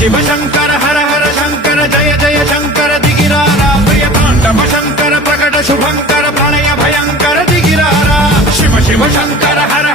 शिव शंकर हर हर शंकर जय जय शंकर दिगिरारा प्रिय तांडव शंकर प्रकट शुभंकर प्रणय भयंकर दिगिरारा शिव शिव शंकर हर